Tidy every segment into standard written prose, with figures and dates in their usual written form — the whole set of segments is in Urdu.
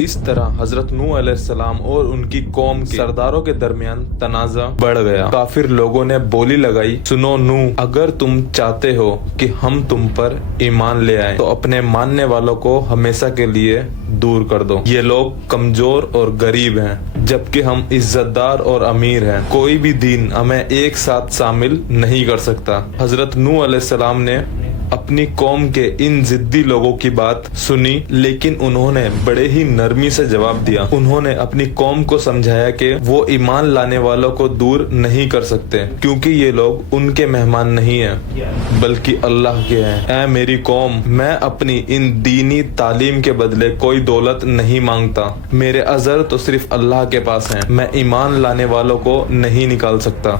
اس طرح حضرت نوح علیہ السلام اور ان کی قوم کے سرداروں کے درمیان تنازع بڑھ گیا۔ کافر لوگوں نے بولی لگائی، سنو نوح، اگر تم چاہتے ہو کہ ہم تم پر ایمان لے آئیں تو اپنے ماننے والوں کو ہمیشہ کے لیے دور کر دو۔ یہ لوگ کمزور اور غریب ہیں جبکہ ہم عزت دار اور امیر ہیں۔ کوئی بھی دین ہمیں ایک ساتھ شامل نہیں کر سکتا۔ حضرت نوح علیہ السلام نے اپنی قوم کے ان ضدی لوگوں کی بات سنی، لیکن انہوں نے بڑے ہی نرمی سے جواب دیا۔ انہوں نے اپنی قوم کو سمجھایا کہ وہ ایمان لانے والوں کو دور نہیں کر سکتے کیونکہ یہ لوگ ان کے مہمان نہیں ہیں بلکہ اللہ کے ہیں۔ اے میری قوم، میں اپنی ان دینی تعلیم کے بدلے کوئی دولت نہیں مانگتا۔ میرے عذر تو صرف اللہ کے پاس ہیں۔ میں ایمان لانے والوں کو نہیں نکال سکتا،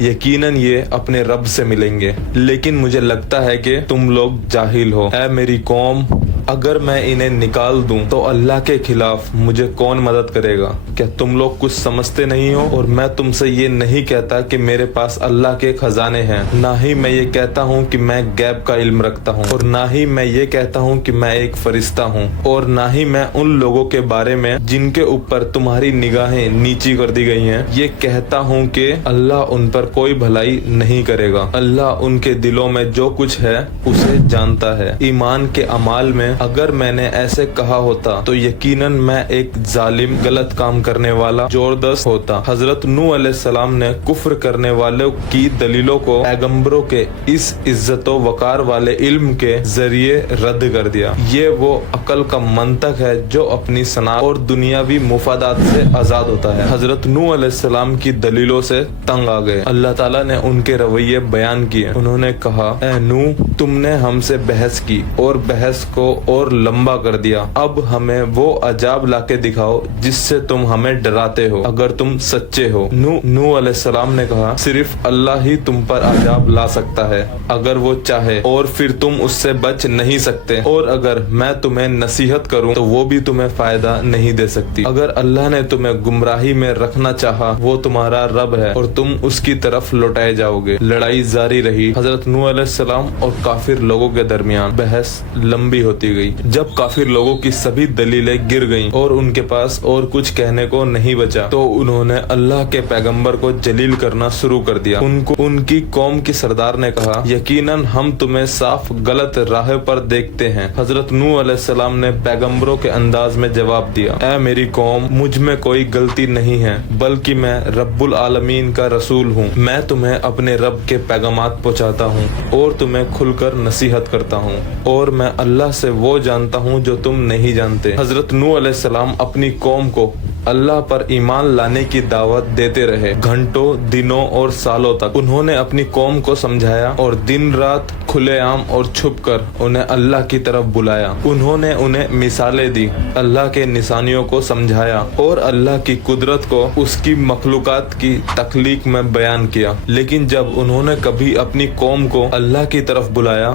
یقیناً یہ اپنے رب سے ملیں گے، لیکن مجھے لگتا ہے کہ تم لوگ جاہل ہو۔ اے میری قوم، اگر میں انہیں نکال دوں تو اللہ کے خلاف مجھے کون مدد کرے گا؟ کیا تم لوگ کچھ سمجھتے نہیں ہو؟ اور میں تم سے یہ نہیں کہتا کہ میرے پاس اللہ کے خزانے ہیں، نہ ہی میں یہ کہتا ہوں کہ میں غیب کا علم رکھتا ہوں، اور نہ ہی میں یہ کہتا ہوں کہ میں ایک فرشتہ ہوں، اور نہ ہی میں ان لوگوں کے بارے میں جن کے اوپر تمہاری نگاہیں نیچی کر دی گئی ہیں یہ کہتا ہوں کہ اللہ ان پر کوئی بھلائی نہیں کرے گا۔ اللہ ان کے دلوں میں جو کچھ ہے اسے جانتا ہے۔ ایمان کے اعمال میں اگر میں نے ایسے کہا ہوتا تو یقیناً میں ایک ظالم، غلط کام کرنے والا، زبردست ہوتا۔ حضرت نوح علیہ السلام نے کفر کرنے والوں کی دلیلوں کو پیغمبروں کے اس عزت و وقار والے علم کے ذریعے رد کر دیا۔ یہ وہ عقل کا منطق ہے جو اپنی صنعت اور دنیاوی مفادات سے آزاد ہوتا ہے۔ حضرت نوح علیہ السلام کی دلیلوں سے تنگ آ گئے۔ اللہ تعالیٰ نے ان کے رویے بیان کیے۔ انہوں نے کہا، اے نوح، تم نے ہم سے بحث کی اور بحث کو اور لمبا کر دیا۔ اب ہمیں وہ عذاب لا کے دکھاؤ جس سے تم ہمیں ڈراتے ہو اگر تم سچے ہو۔ نوح علیہ السلام نے کہا، صرف اللہ ہی تم پر عذاب لا سکتا ہے اگر وہ چاہے، اور پھر تم اس سے بچ نہیں سکتے، اور اگر میں تمہیں نصیحت کروں تو وہ بھی تمہیں فائدہ نہیں دے سکتی۔ اگر اللہ نے تمہیں گمراہی میں رکھنا چاہا وہ تمہارا رب ہے اور تم اس کی طرف لوٹائے جاؤ گے۔ لڑائی جاری رہی۔ حضرت نوح علیہ السلام اور کافر لوگوں کے درمیان بحث لمبی ہوتی گئی۔ جب کافر لوگوں کی سبھی دلیلیں گر گئیں اور ان کے پاس اور کچھ کہنے کو نہیں بچا تو انہوں نے اللہ کے پیغمبر کو جلیل کرنا شروع کر دیا۔ ان کی قوم کی سردار نے کہا، یقیناً ہم تمہیں صاف غلط راہ پر دیکھتے ہیں۔ حضرت نوح علیہ السلام نے پیغمبروں کے انداز میں جواب دیا، اے میری قوم، مجھ میں کوئی غلطی نہیں ہے بلکہ میں رب العالمین کا رسول ہوں۔ میں تمہیں اپنے رب کے پیغامات پہنچاتا ہوں اور تمہیں کھل کر نصیحت کرتا ہوں، اور میں اللہ سے وہ جانتا ہوں جو تم نہیں جانتے۔ حضرت نوح علیہ السلام اپنی قوم کو اللہ پر ایمان لانے کی دعوت دیتے رہے۔ گھنٹوں، دنوں اور سالوں تک انہوں نے اپنی قوم کو سمجھایا اور دن رات کھلے عام اور چھپ کر انہیں اللہ کی طرف بلایا۔ انہوں نے انہیں مثالیں دی، اللہ کے نشانیوں کو سمجھایا اور اللہ کی قدرت کو اس کی مخلوقات کی تخلیق میں بیان کیا۔ لیکن جب انہوں نے کبھی اپنی قوم کو اللہ کی طرف بلایا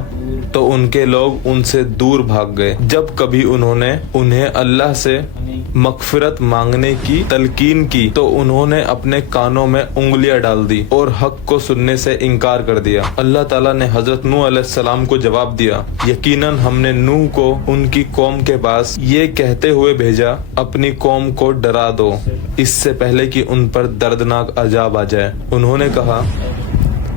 تو ان کے لوگ ان سے دور بھاگ گئے۔ جب کبھی انہوں نے انہیں اللہ سے مغفرت مانگنے کی تلقین کی تو انہوں نے اپنے کانوں میں انگلیاں ڈال دی اور حق کو سننے سے انکار کر دیا۔ اللہ تعالیٰ نے حضرت نوح علیہ السلام کو جواب دیا، یقیناً ہم نے نوح کو ان کی قوم کے پاس یہ کہتے ہوئے بھیجا، اپنی قوم کو ڈرا دو اس سے پہلے کہ ان پر دردناک عذاب آ جائے۔ انہوں نے کہا،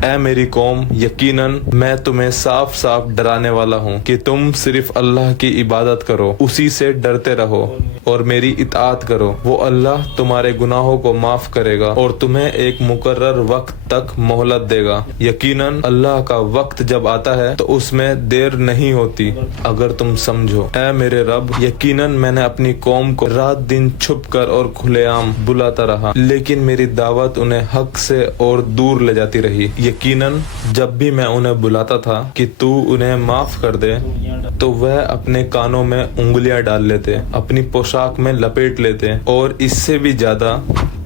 اے میری قوم، یقیناً میں تمہیں صاف صاف ڈرانے والا ہوں کہ تم صرف اللہ کی عبادت کرو، اسی سے ڈرتے رہو اور میری اطاعت کرو۔ وہ اللہ تمہارے گناہوں کو معاف کرے گا اور تمہیں ایک مقرر وقت تک مہلت دے گا۔ یقیناً اللہ کا وقت جب آتا ہے تو اس میں دیر نہیں ہوتی اگر تم سمجھو۔ اے میرے رب، یقیناً میں نے اپنی قوم کو رات دن چھپ کر اور کھلے عام بلاتا رہا، لیکن میری دعوت انہیں حق سے اور دور لے جاتی رہی۔ یقیناً جب بھی میں انہیں بلاتا تھا کہ تو انہیں معاف کر دے تو وہ اپنے کانوں میں انگلیاں ڈال لیتے، اپنی پوشاک میں لپیٹ لیتے اور اس سے بھی زیادہ